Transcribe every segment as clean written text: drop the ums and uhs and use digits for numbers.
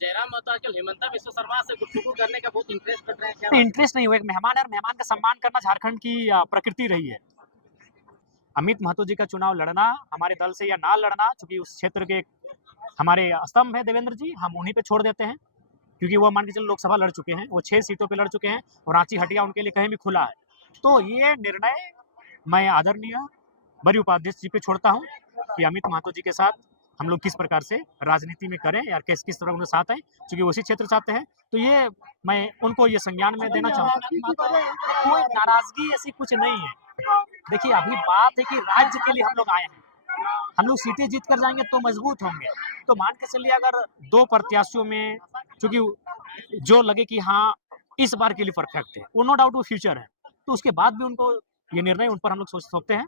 जयराम महतो आजकल हिमंता बिस्वा शर्मा से गुफ्तगू करने का बहुत इंटरेस्ट कर रहे हैं, क्या इंटरेस्ट नहीं हुआ, एक मेहमान है और मेहमान का सम्मान करना झारखंड की प्रकृति रही है। अमित महतो जी का चुनाव लड़ना हमारे दल से या ना लड़ना, चूंकि उस क्षेत्र के हमारे स्तंभ है देवेंद्र जी, हम उन्हीं पे छोड़ देते हैं, क्योंकि वो मान के चलो लोकसभा लड़ चुके हैं, वो 6 सीटों पे लड़ चुके हैं और रांची हटिया उनके लिए कहीं भी खुला है। तो ये निर्णय मैं आदरणीय बड़ी उपाध्यक्ष जी पे छोड़ता हूँ कि अमित महतो जी के साथ हम लोग किस प्रकार से राजनीति में करें या किस तरह उनके साथ आए, क्योंकि उसी क्षेत्र से आते हैं। तो ये मैं उनको ये संज्ञान में देना चाहूँगा। कोई नाराजगी ऐसी कुछ नहीं है। देखिए, अभी बात है कि राज्य के लिए हम लोग आए हैं, हम लोग सीटें जीत कर जाएंगे तो मजबूत होंगे। तो मान के चलिए अगर 2 प्रत्याशियों में क्योंकि जो लगे कि हाँ इस बार के लिए परफेक्ट है, वो नो डाउट वो फ्यूचर है, तो उसके बाद भी उनको ये निर्णय उन पर हम लोग सोच सकते हैं,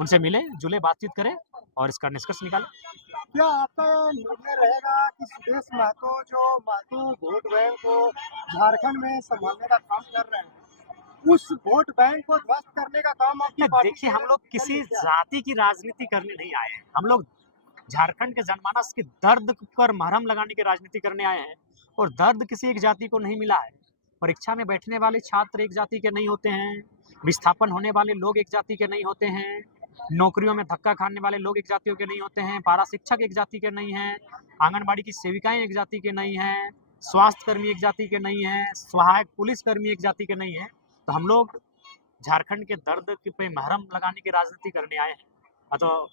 उनसे मिले जुले बातचीत करें और इसका निष्कर्ष निकालें। क्या आपका निर्णय रहेगा कि सुदेश महतो जो महतो वोट बैंक को झारखंड में संभालने का काम कर रहे हैं, उस वोट बैंक को ध्वस्त करने का काम आपकी पार्टी? देखिए, हम लोग किसी जाति की राजनीति करने नहीं आए हैं, हम लोग झारखंड के जनमानस के दर्द पर मरहम लगाने की राजनीति करने आए हैं, और दर्द किसी एक जाति को नहीं मिला है। परीक्षा में बैठने वाले छात्र एक जाति के नहीं होते हैं, विस्थापन होने वाले लोग एक जाति के नहीं होते हैं, नौकरियों में धक्का खाने वाले लोग एक जातियों के नहीं होते हैं, पारा शिक्षक एक जाति के नहीं हैं, आंगनबाड़ी की सेविकाएं एक जाति के नहीं हैं, स्वास्थ्य कर्मी एक जाति के नहीं हैं, सहायक पुलिस कर्मी एक जाति के नहीं हैं। तो हम लोग झारखंड के दर्द पे महरम लगाने की राजनीति करने आए हैं, तो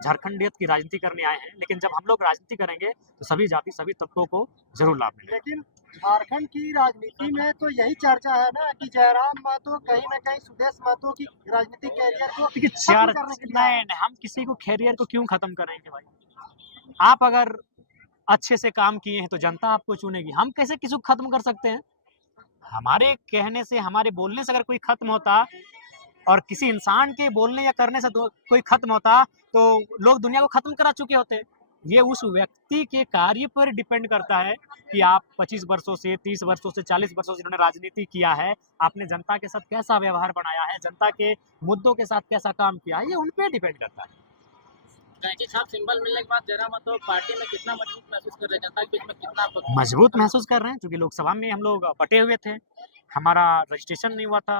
झारखंडियत की राजनीति करने आए हैं। लेकिन जब हम लोग राजनीति करेंगे तो सभी जाति सभी तबकों को जरूर लाभ मिलेगा। लेकिन झारखंड की राजनीति में तो यही चर्चा है ना कि जयराम महतो कहीं न कहीं सुदेश महतो की राजनीतिक कैरियर को खत्म करने के लिए आए हैं। नहीं, हम किसी को कैरियर को क्यों खत्म करेंगे भाई? आप अगर अच्छे से काम किए हैं तो जनता आपको चुनेगी, हम कैसे किसी को खत्म कर सकते हैं? हमारे कहने से, हमारे बोलने से अगर कोई खत्म होता और किसी इंसान के बोलने या करने से कोई खत्म होता तो लोग दुनिया को खत्म करा चुके होते। ये उस व्यक्ति के कार्य पर डिपेंड करता है कि आप 25 वर्षों से, 30 वर्षों से, 40 वर्षों से जिन्होंने राजनीति किया है, आपने जनता के साथ कैसा व्यवहार बनाया है, जनता के मुद्दों के साथ कैसा काम किया है, ये उन पे डिपेंड करता है। कैंची छाप सिंबल मिलने के बाद जयराम महतो पार्टी में कितना मजबूत महसूस कर रहे हैं, जनता के बीच में कितना मजबूत महसूस कर रहे हैं? क्योंकि लोकसभा में हम लोग बटे हुए थे, हमारा रजिस्ट्रेशन नहीं हुआ था,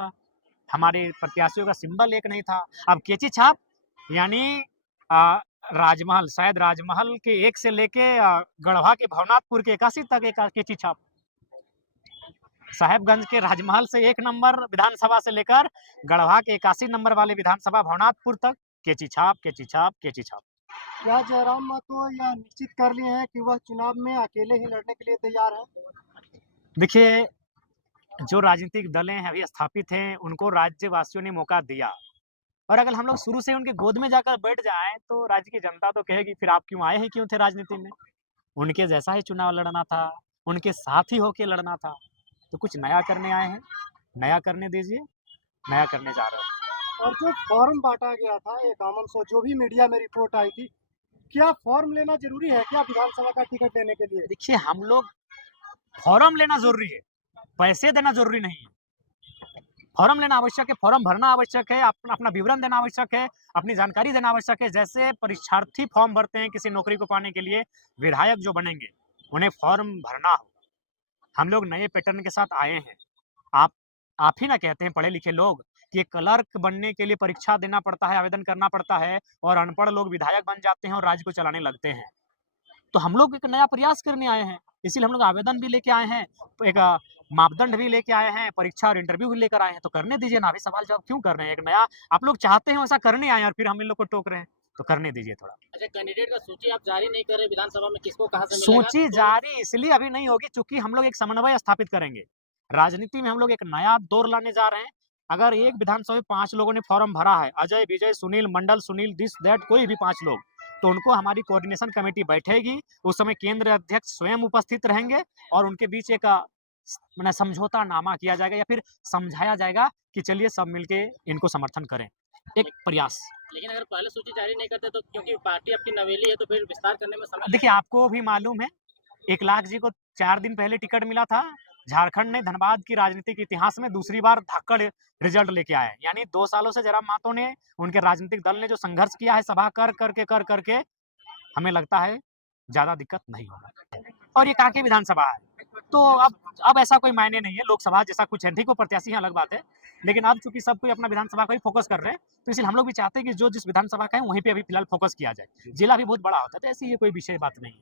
हमारे प्रत्याशियों का सिंबल एक नहीं था। अब कैंची छाप यानी राजमहल, शायद राजमहल के 1 से लेके गढ़वा के भवनाथपुर के 81 तक एक कैंची छाप, साहेबगंज के राजमहल से 1 नंबर विधानसभा से लेकर गढ़वा के 81 नंबर वाले विधानसभा भवनाथपुर तक कैंची छाप, कैंची छाप, कैंची छाप। क्या जयराम महतो यह निश्चित कर लिए हैं कि वह चुनाव में अकेले ही लड़ने के लिए तैयार हैं? देखिए, जो राजनीतिक दलें हैं अभी स्थापित हैं, उनको राज्यवासियों ने मौका दिया, और अगर हम लोग शुरू से उनके गोद में जाकर बैठ जाएं तो राज्य की जनता तो कहेगी फिर आप क्यों आए हैं, क्यों थे राजनीति में? उनके जैसा ही चुनाव लड़ना था, उनके साथ ही होके लड़ना था। तो कुछ नया करने आए हैं, नया करने दीजिए, नया करने जा रहे हैं। और जो फॉर्म बांटा गया था 5100, जो भी मीडिया में रिपोर्ट आई थी, क्या फॉर्म लेना जरूरी है क्या विधानसभा का टिकट लेने के लिए? देखिए, हम लोग फॉर्म लेना जरूरी है, पैसे देना जरूरी नहीं है। फॉर्म लेना आवश्यक है, फॉर्म भरना आवश्यक है, अपना विवरण देना आवश्यक है, अपनी जानकारी देना आवश्यक है। जैसे परीक्षार्थी फॉर्म भरते हैं किसी नौकरी को पाने के लिए, विधायक जो बनेंगे उन्हें फॉर्म भरना हो। हम लोग नए पैटर्न के साथ आए हैं। आप ही ना कहते हैं पढ़े लिखे लोग कि क्लर्क बनने के लिए परीक्षा देना पड़ता है, आवेदन करना पड़ता है, और अनपढ़ लोग विधायक बन जाते हैं और राज्य को चलाने लगते हैं। तो हम लोग एक नया प्रयास करने आए हैं, इसीलिए हम लोग आवेदन भी लेके आए हैं, एक मापदंड भी लेके आए हैं, परीक्षा और इंटरव्यू भी लेकर आए हैं। तो करने दीजिए ना, अभी सवाल जवाब क्यों कर रहे हैं? एक नया आप लोग चाहते हैं वैसा करने आए और फिर हम इन लोग को टोक रहे हैं, तो करने दीजिए थोड़ा। अच्छा, कैंडिडेट का सूची आप जारी नहीं कर रहे विधानसभा में, किसको कहां से मिलेगा? सूची जारी इसलिए अभी नहीं होगी चूंकि हम लोग एक समन्वय स्थापित करेंगे। राजनीति में हम लोग एक नया दौर लाने जा रहे हैं। अगर एक विधानसभा में 5 लोगों ने फॉर्म भरा है, अजय, विजय, सुनील, मंडल, सुनील, दिस दैट, कोई भी 5 लोग, तो उनको हमारी कोऑर्डिनेशन कमेटी बैठेगी, उस समय केंद्र अध्यक्ष स्वयं उपस्थित रहेंगे और उनके बीच एक समझौता नामा किया जाएगा या फिर समझाया जाएगा कि चलिए सब मिलके इनको समर्थन करें, एक प्रयास। लेकिन अगर पहले सूची जारी नहीं करते तो, क्योंकि पार्टी आपकी नवेली है, तो फिर विस्तार करने में समय देखिए, आपको भी मालूम है 1 लाख जी को 4 दिन पहले टिकट मिला था। झारखंड ने धनबाद की राजनीतिक इतिहास में दूसरी बार धक्कड़ रिजल्ट लेके आया है। यानी 2 सालों से जयराम महतो ने, उनके राजनीतिक दल ने जो संघर्ष किया है सभा कर करके हमें लगता है ज्यादा दिक्कत नहीं होगा। और ये कांके विधानसभा है। तो अब ऐसा कोई मायने नहीं है, लोकसभा जैसा कुछ है, ठीक वो प्रत्याशी हैं अलग बात है, लेकिन अब चूंकि सब कोई अपना विधानसभा का ही फोकस कर रहे हैं, तो इसलिए हम लोग भी चाहते हैं कि जो जिस विधानसभा का है वहीं पे अभी फिलहाल फोकस किया जाए। जिला भी बहुत बड़ा होता है, तो ऐसी ये कोई विषय बात नहीं है।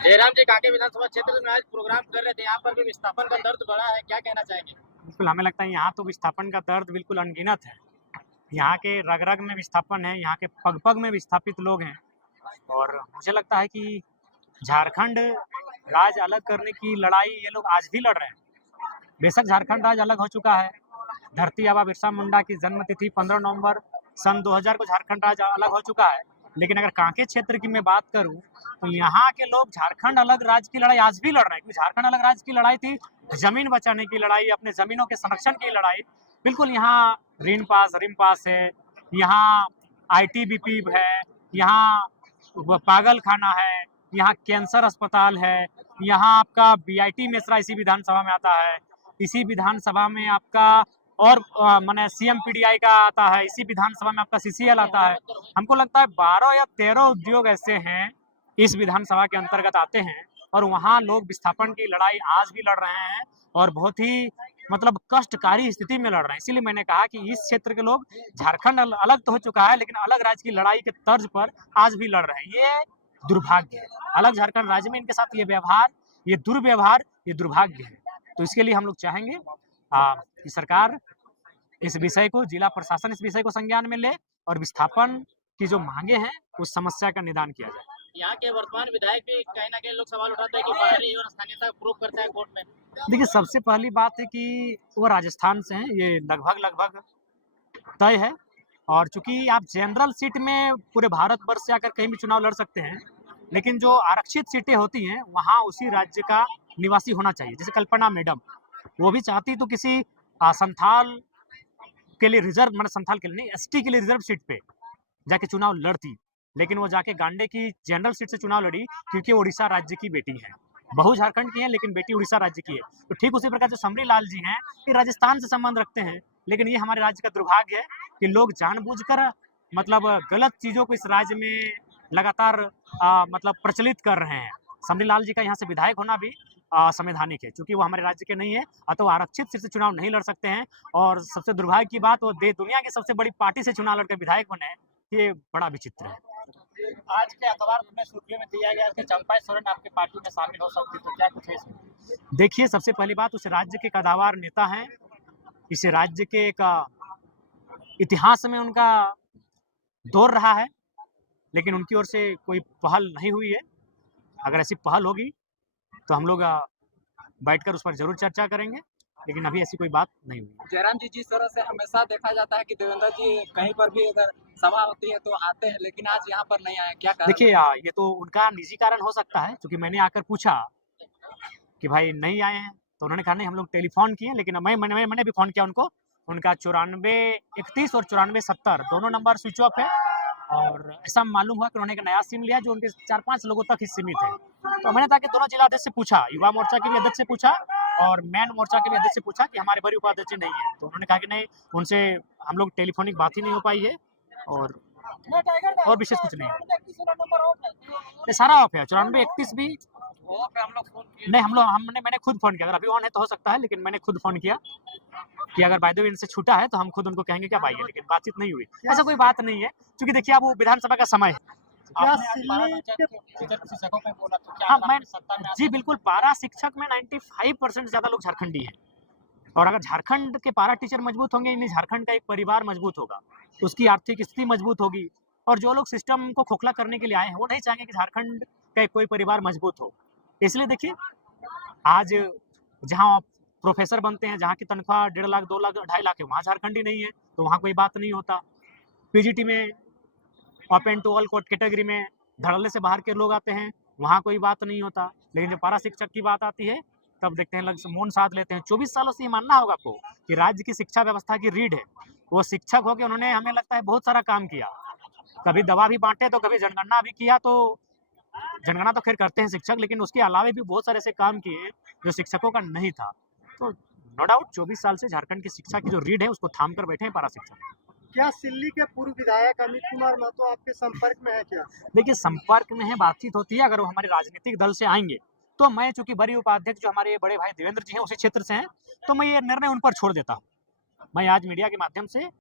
जयराम जी कांके विधानसभा क्षेत्र में आज प्रोग्राम कर रहे थे, यहाँ पर भी विस्थापन का दर्द बढ़ा है, क्या कहना चाहेंगे? बिल्कुल, हमें लगता है यहाँ तो विस्थापन का दर्द बिल्कुल अनगिनत है। यहाँ के रग-रग में विस्थापन है, यहाँ के पग-पग में विस्थापित लोग हैं, और मुझे लगता है कि झारखंड राज्य अलग करने की लड़ाई ये लोग आज भी लड़ रहे हैं। बेशक झारखंड राज्य अलग हो चुका है, धरती आबा बिरसा मुंडा की जन्म तिथि 15 नवंबर सन 2000 को झारखंड राज्य अलग हो चुका है, लेकिन अगर कांके क्षेत्र की मैं बात करूं तो यहाँ के लोग झारखंड अलग राज्य की लड़ाई आज भी लड़ रहे हैं। क्योंकि झारखंड अलग राज्य की लड़ाई थी जमीन बचाने की लड़ाई, अपने जमीनों के संरक्षण की लड़ाई। बिल्कुल यहाँ रिन पास रिम पास है, यहाँ ITBP है, यहाँ पागल खाना है, यहाँ कैंसर अस्पताल है, यहाँ आपका BIT मेसरा इसी विधानसभा में आता है, इसी विधानसभा में आपका और माने CMPDI का आता है, इसी विधानसभा में आपका CCL आता है। हमको लगता है 12 या 13 उद्योग ऐसे हैं इस विधानसभा के अंतर्गत आते हैं, और वहाँ लोग विस्थापन की लड़ाई आज भी लड़ रहे हैं और बहुत ही मतलब कष्टकारी स्थिति में लड़ रहे हैं। इसीलिए मैंने कहा कि इस क्षेत्र के लोग झारखंड अलग तो हो चुका है, लेकिन अलग राज्य की लड़ाई के तर्ज पर आज भी लड़ रहे हैं। ये दुर्भाग्य है, अलग झारखंड राज्य में इनके साथ ये व्यवहार, ये दुर्व्यवहार, ये दुर्भाग्य है। तो इसके लिए हम लोग चाहेंगे कि सरकार इस विषय को, जिला प्रशासन इस विषय को संज्ञान में ले और विस्थापन की जो मांगे हैं उस समस्या का निदान किया जाए। यहाँ के वर्तमान विधायक भी कहीं ना कहीं लोग सवाल उठाते हैं कि बाहरी और स्थानीयता प्रूव करता है कोर्ट में। देखिए, सबसे पहली बात है कि वो राजस्थान से हैं, ये लगभग तय है, और चूंकि आप जनरल सीट में पूरे भारतवर्ष से आकर कहीं भी चुनाव लड़ सकते हैं, लेकिन जो आरक्षित सीटें होती हैं वहाँ उसी राज्य का निवासी होना चाहिए। जैसे कल्पना मैडम, वो भी चाहती तो किसी संथाल के लिए रिजर्व, मतलब संथाल के लिए नहीं, ST के लिए रिजर्व सीट पे जाके चुनाव लड़ती, लेकिन वो जाके गांडे की जनरल सीट से चुनाव लड़ी क्योंकि उड़ीसा राज्य की बेटी है। बहू झारखंड की है लेकिन बेटी उड़ीसा राज्य की है। तो ठीक उसी प्रकार जो समरी लाल जी हैं, ये राजस्थान से संबंध रखते हैं, लेकिन ये हमारे राज्य का दुर्भाग्य है कि लोग जानबूझकर मतलब गलत चीजों को इस राज्य में लगातार मतलब प्रचलित कर रहे हैं। समरी लाल जी का यहाँ से विधायक होना भी संवैधानिक है, क्योंकि वो हमारे राज्य के नहीं है, अतः आरक्षित सीट से चुनाव नहीं लड़ सकते हैं। और सबसे दुर्भाग्य की बात, वो दुनिया की सबसे बड़ी पार्टी से चुनाव लड़कर विधायक बने, ये बड़ा विचित्र है। आज के अखबार में सुर्खियों में दिया गया कि चंपाई सोरेन आपकी पार्टी में शामिल हो सकती, तो क्या कुछ है इसमें? देखिए, सबसे पहली बात, उस राज्य के कदावर नेता हैं, इस राज्य के एक इतिहास में उनका दौर रहा है, लेकिन उनकी ओर से कोई पहल नहीं हुई है। अगर ऐसी पहल होगी तो हम लोग बैठकर उस पर जरूर चर्चा करेंगे, लेकिन अभी ऐसी कोई बात नहीं हुई। जयराम जी, जिस तरह से हमेशा देखा जाता है कि देवेंद्र जी कहीं पर भी अगर सभा होती है तो आते हैं, लेकिन आज यहाँ पर नहीं आए, क्या कारण? देखिए, ये तो उनका निजी कारण हो सकता है, क्योंकि मैंने आकर पूछा कि भाई नहीं आए हैं, तो उन्होंने कहा नहीं, हम लोग टेलीफोन किए, लेकिन मैंने भी फोन किया उनको, उनका 9431 और 9470 दोनों नंबर स्विच ऑफ है, और ऐसा मालूम हुआ कि उन्होंने एक नया सिम लिया जो उनके 4-5 लोगों तक ही सीमित है। तो मैंने ताकि दोनों जिला अध्यक्ष से पूछा, युवा मोर्चा के भी अध्यक्ष से पूछा और मैन मोर्चा के भी अध्यक्ष से पूछा कि हमारे बड़ी उपाध्यक्ष नहीं है, तो उन्होंने कहा कि नहीं, उनसे हम लोग टेलीफोनिक बात ही नहीं हो पाई है, और विशेष कुछ नहीं है। सारा ऑफ है, 9431 भी नहीं, मैंने खुद फोन किया, अगर अभी ऑन है तो हो सकता है, लेकिन मैंने खुद फोन किया कि अगर बाय द वे इनसे छूटा है तो हम खुद उनको कहेंगे क्या भाई है, लेकिन बातचीत नहीं हुई। ऐसा कोई बात नहीं है, क्योंकि देखिए अब वो विधानसभा का समय है। हाँ, जी बिल्कुल, पारा शिक्षक में 95% ज्यादा लोग झारखंडी हैं, और अगर झारखंड के पारा टीचर मजबूत होंगे, यानी झारखंड का एक परिवार मजबूत होगा, उसकी आर्थिक स्थिति मजबूत होगी, और जो लोग सिस्टम को खोखला करने के लिए आए हैं वो नहीं चाहेंगे कि झारखंड का कोई परिवार मजबूत हो। इसलिए देखिए, आज जहाँ प्रोफेसर बनते हैं, जहाँ की तनख्वाह 1.5 लाख 2 लाख 2.5 लाख है, वहाँ झारखंडी नहीं है, तो वहाँ कोई बात नहीं होता। PGT में ओपन टू ऑल कैटेगरी में धड़ल्ले से बाहर के लोग आते हैं, वहाँ कोई बात नहीं होता, लेकिन जब पारा शिक्षक की बात आती है तब देखते हैं मौन साध लेते हैं। 24 सालों से ये मानना होगा आपको कि राज्य की शिक्षा व्यवस्था की रीढ़ है, वो शिक्षक हो के उन्होंने, हमें लगता है, बहुत सारा काम किया, कभी दवा भी बांटे तो कभी जनगणना भी किया, तो जनगणना तो खैर करते हैं शिक्षक, लेकिन उसके अलावा भी बहुत सारे ऐसे काम किए जो शिक्षकों का नहीं था। तो नो डाउट 24 साल से झारखंड की शिक्षा की जो रीढ़ है उसको थाम कर बैठे हैं पारा शिक्षक। क्या सिल्ली के पूर्व विधायक अमित कुमार महतो आपके संपर्क में है क्या? देखिए संपर्क में है, बातचीत होती है। अगर वो हमारे राजनीतिक दल से आएंगे तो मैं, चूंकि बड़ी उपाध्यक्ष जो हमारे बड़े भाई देवेंद्र जी हैं उसी क्षेत्र से हैं, तो मैं ये निर्णय उन पर छोड़ देता हूँ। मैं आज मीडिया के माध्यम से